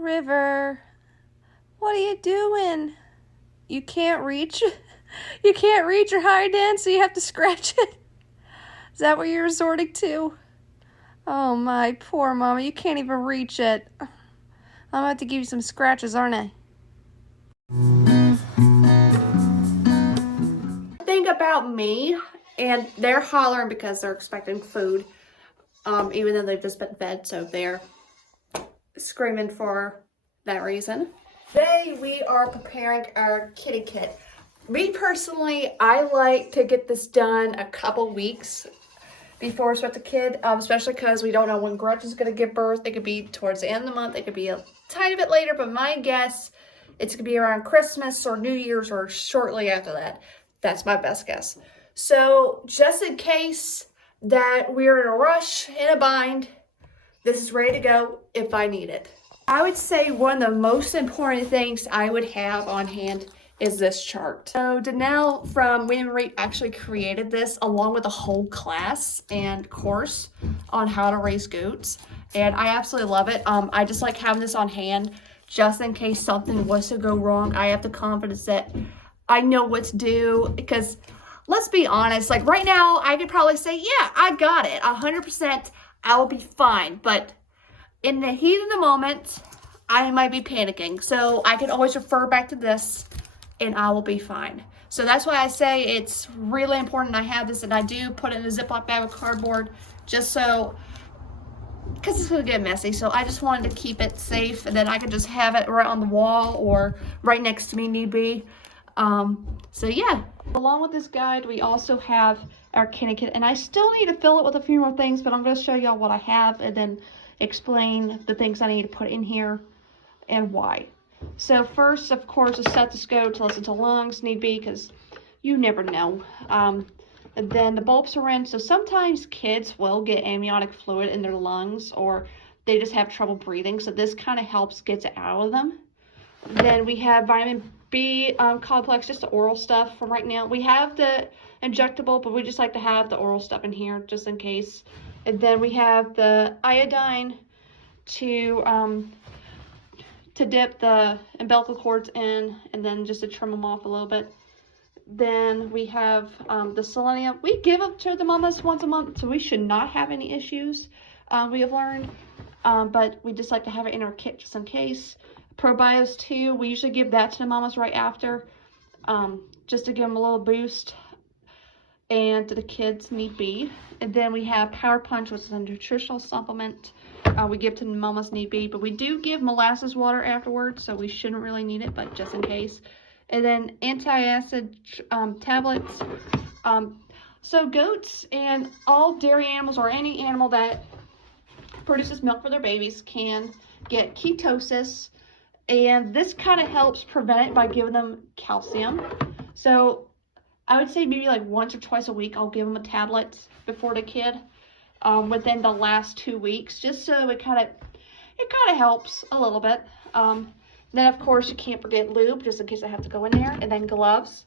River, what are you doing? You can't reach? You can't reach your hind end, so you have to scratch it? Is that what you're resorting to? Oh my, poor mama, you can't even reach it. I'm gonna have to give you some scratches, aren't I? Think about me, and they're hollering because they're expecting food, even though they've just been fed, so they're screaming for that reason. Today we are preparing our kitty kit. Me personally, I like to get this done a couple weeks before it's with the kid, especially because we don't know when Grudge is going to give birth. It could be towards the end of the month, it could be a tiny bit later, but my guess it's going to be around Christmas or New Year's or shortly after that. That's my best guess. So just in case that we're in a rush, in a bind, this is ready to go if I need it. I would say one of the most important things I would have on hand is this chart. So Danelle from William Reed actually created this along with a whole class and course on how to raise goats. And I absolutely love it. I just like having this on hand just in case something was to go wrong. I have the confidence that I know what to do, because let's be honest, like right now I could probably say, yeah, I got it 100%. I will be fine. But in the heat of the moment, I might be panicking. So I can always refer back to this and I will be fine. So that's why I say it's really important I have this, and I do put it in a Ziploc bag with cardboard just so, because it's gonna get messy. So I just wanted to keep it safe, and then I could just have it right on the wall or right next to me need be. So yeah. Along with this guide, we also have our kitty kit, and I still need to fill it with a few more things, but I'm gonna show y'all what I have and then explain the things I need to put in here and why. So first, of course, a stethoscope to listen to lungs, need be, because you never know. And then the bulb syringe. So sometimes kids will get amniotic fluid in their lungs, or they just have trouble breathing. So this kind of helps get it out of them. Then we have vitamin B complex, just the oral stuff for right now. We have the injectable, but we just like to have the oral stuff in here just in case. And then we have the iodine to dip the umbilical cords in, and then just to trim them off a little bit. Then we have the selenium. We give it to the mamas once a month, so we should not have any issues, we have learned. But we just like to have it in our kit just in case. Probios too, we usually give that to the mamas right after, just to give them a little boost, and to the kids need be. And then we have Power Punch, which is a nutritional supplement. We give to the mamas need be, but we do give molasses water afterwards, so we shouldn't really need it, but just in case. And then anti-acid tablets. So goats and all dairy animals, or any animal that produces milk for their babies, can get ketosis, and this kind of helps prevent it by giving them calcium. So I would say maybe like once or twice a week I'll give them a tablet before the kid, within the last 2 weeks, just so it kind of helps a little bit. Then of course you can't forget lube, just in case I have to go in there, and then gloves,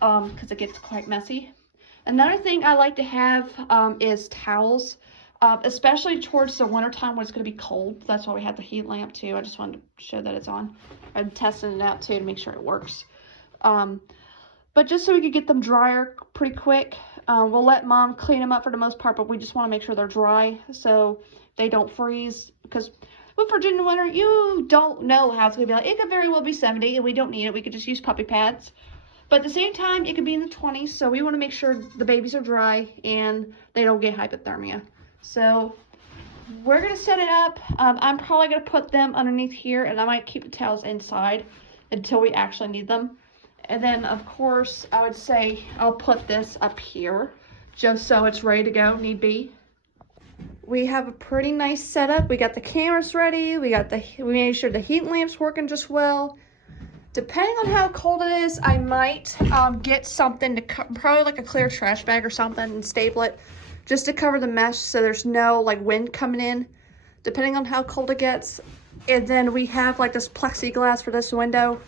because it gets quite messy. Another thing I like to have is towels, especially towards the winter time when it's going to be cold. That's why we have the heat lamp too. I just wanted to show that it's on. I'm testing it out too to make sure it works. But just so we could get them drier pretty quick. We'll let mom clean them up for the most part, but we just want to make sure they're dry so they don't freeze. Because with Virginia winter, you don't know how it's going to be like. It could very well be 70 and we don't need it. We could just use puppy pads. But at the same time, it could be in the 20s, so we want to make sure the babies are dry and they don't get hypothermia. So we're going to set it up. I'm probably going to put them underneath here, and I might keep the towels inside until we actually need them. And then, of course, I would say I'll put this up here just so it's ready to go, need be. We have a pretty nice setup. We got the cameras ready. We made sure the heat lamp's working just well. Depending on how cold it is, I might get something to probably like a clear trash bag or something, and staple it just to cover the mesh so there's no like wind coming in, depending on how cold it gets. And then we have like this plexiglass for this window.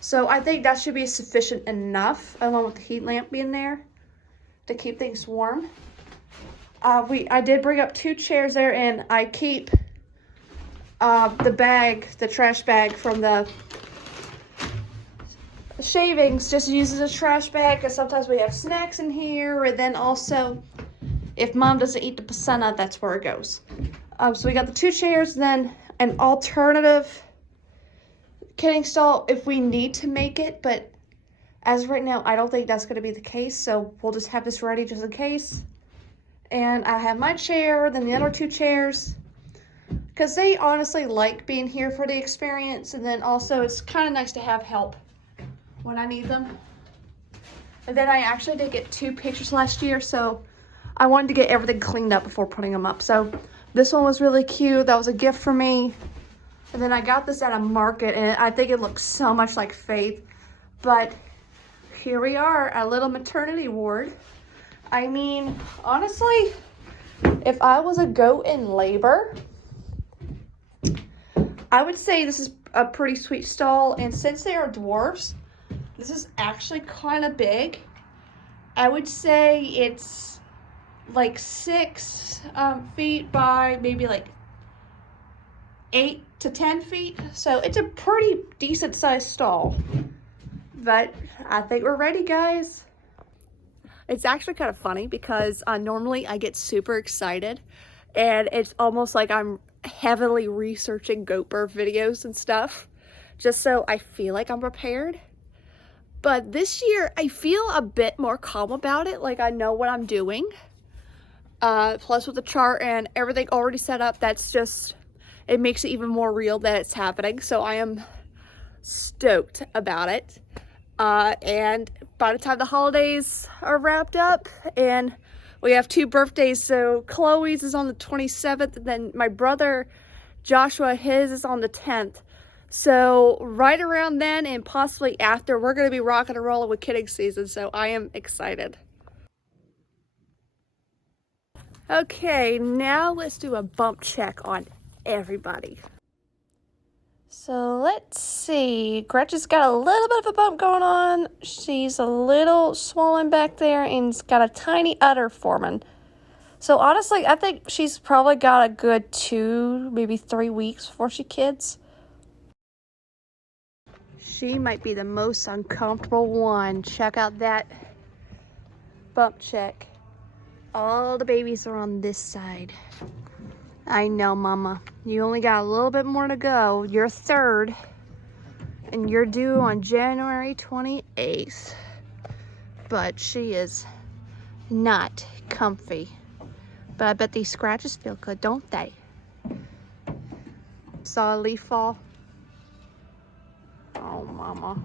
So I think that should be sufficient enough, along with the heat lamp being there, to keep things warm. I did bring up 2 chairs there, and I keep the bag, the trash bag from the shavings, just use as a trash bag because sometimes we have snacks in here, and then also if mom doesn't eat the placenta, that's where it goes. So we got the 2 chairs, then an alternative kidding stall if we need to make it, but as of right now, I don't think that's going to be the case, so we'll just have this ready just in case. And I have my chair, then the other 2 chairs, because they honestly like being here for the experience, and then also it's kind of nice to have help when I need them. And then I actually did get 2 pictures last year, so I wanted to get everything cleaned up before putting them up. So this one was really cute. That was a gift for me. And then I got this at a market, and I think it looks so much like Faith. But here we are, a little maternity ward. I mean, honestly, if I was a goat in labor, I would say this is a pretty sweet stall. And since they are dwarfs, this is actually kind of big. I would say it's like 6 feet by maybe like 8 to 10 feet. So it's a pretty decent sized stall. But I think we're ready, guys. It's actually kind of funny because normally I get super excited and it's almost like I'm heavily researching goat birth videos and stuff just so I feel like I'm prepared. But this year I feel a bit more calm about it, like I know what I'm doing. Plus with the chart and everything already set up, it makes it even more real that it's happening. So I am stoked about it. And by the time the holidays are wrapped up, and we have 2 birthdays, so Chloe's is on the 27th, and then my brother Joshua, his is on the 10th. So right around then and possibly after, we're going to be rocking and rolling with kidding season, so I am excited. Okay, now let's do a bump check on everybody. So let's see, Gretchen's got a little bit of a bump going on. She's a little swollen back there and's got a tiny udder forming. So honestly, I think she's probably got a good 2, maybe 3 weeks before she kids. She might be the most uncomfortable one. Check out that bump check. All the babies are on this side. I know, Mama. You only got a little bit more to go. You're 3rd, and you're due on January 28th. But she is not comfy. But I bet these scratches feel good, don't they? Saw a leaf fall. Oh, Mama.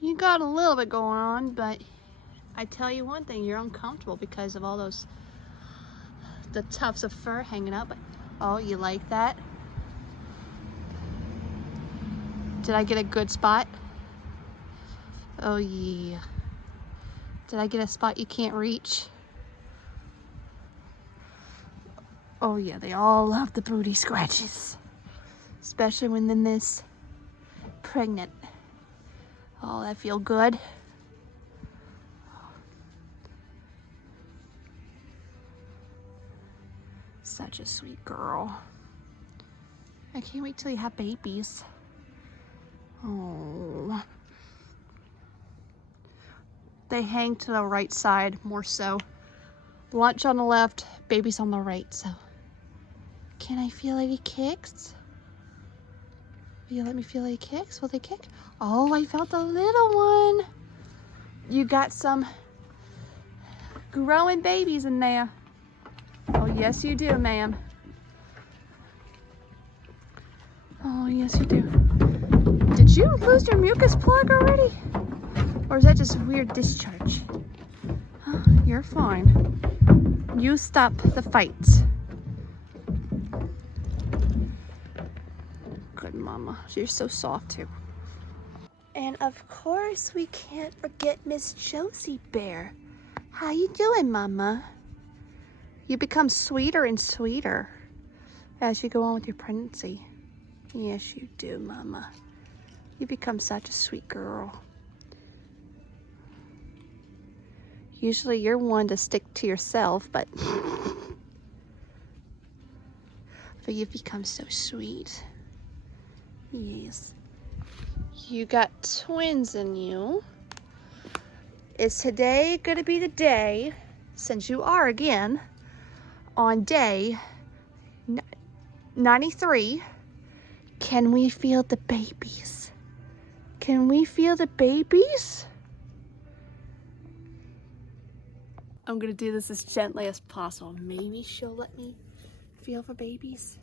You got a little bit going on, but I tell you one thing, you're uncomfortable because of all the tufts of fur hanging out. But oh, you like that? Did I get a good spot? Oh yeah. Did I get a spot you can't reach? Oh yeah, they all love the booty scratches. Especially when they're this pregnant. Oh, that feel good. Such a sweet girl. I can't wait till you have babies. Oh. They hang to the right side more so. Lunch on the left, babies on the right, so. Can I feel any kicks? Will you let me feel any kicks? Will they kick? Oh, I felt a little one. You got some growing babies in there. Oh, yes you do, ma'am. Oh, yes you do. Did you lose your mucus plug already? Or is that just a weird discharge? Oh, you're fine. You stop the fights. Good mama. You're so soft too. And of course we can't forget Miss Josie Bear. How you doing, Mama? You become sweeter and sweeter as you go on with your pregnancy. Yes, you do, Mama. You become such a sweet girl. Usually you're one to stick to yourself, but but you've become so sweet. Yes. You got twins in you. Is today gonna be the day, since you are again on day 93, can we feel the babies? Can we feel the babies? I'm gonna do this as gently as possible. Maybe she'll let me feel for babies.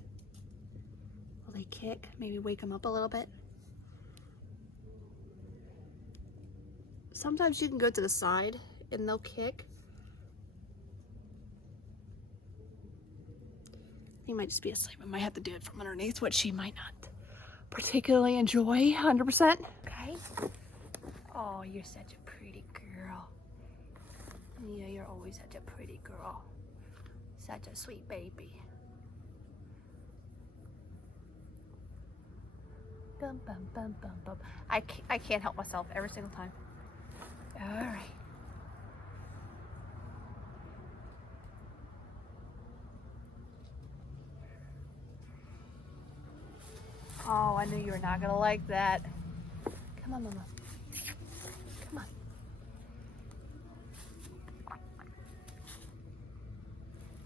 Will they kick? Maybe wake them up a little bit. Sometimes you can go to the side and they'll kick. He might just be asleep. I might have to do it from underneath, which she might not particularly enjoy 100%. Okay. Oh, you're such a pretty girl. Yeah, you're always such a pretty girl. Such a sweet baby. Bum, bum, bum, bum, bum. I can't help myself every single time. All right. Oh, I knew you were not gonna like that. Come on, Mama. Come on.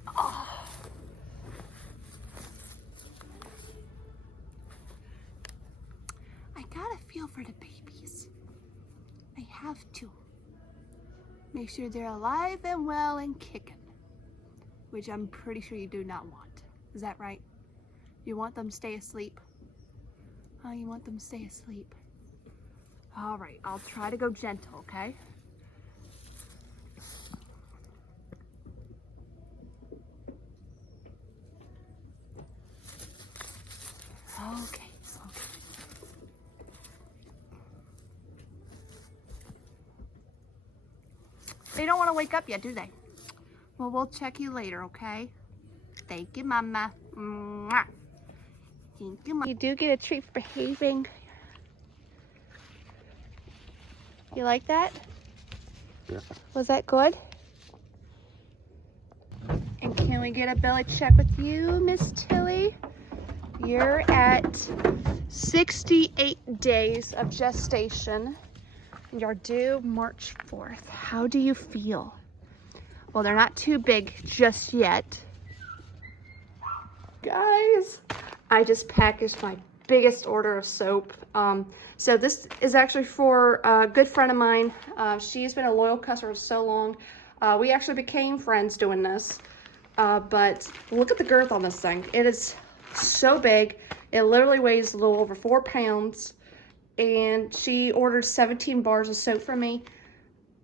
Oh. I gotta feel for the babies. I have to. Make sure they're alive and well and kicking, which I'm pretty sure you do not want. Is that right? You want them to stay asleep? Oh, you want them to stay asleep. All right, I'll try to go gentle, okay? Okay. They don't want to wake up yet, do they? Well, we'll check you later, okay? Thank you, Mama. Mwah. Thank you, Mama. You do get a treat for behaving. You like that? Yeah. Was that good? And can we get a belly check with you, Miss Tilly? You're at 68 days of gestation. You're due March 4th. How do you feel? Well, they're not too big just yet. Guys, I just packaged my biggest order of soap. So this is actually for a good friend of mine. She's been a loyal customer for so long. We actually became friends doing this. But look at the girth on this thing. It is so big. It literally weighs a little over 4 pounds. And she ordered 17 bars of soap from me.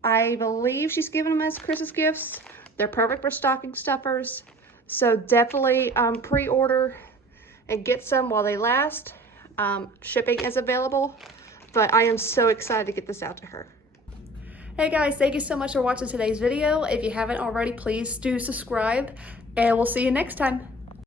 I believe she's giving them as Christmas gifts. They're perfect for stocking stuffers. So definitely pre-order and get some while they last. Shipping is available, but I am so excited to get this out to her. Hey guys, thank you so much for watching today's video. If you haven't already, please do subscribe, and we'll see you next time.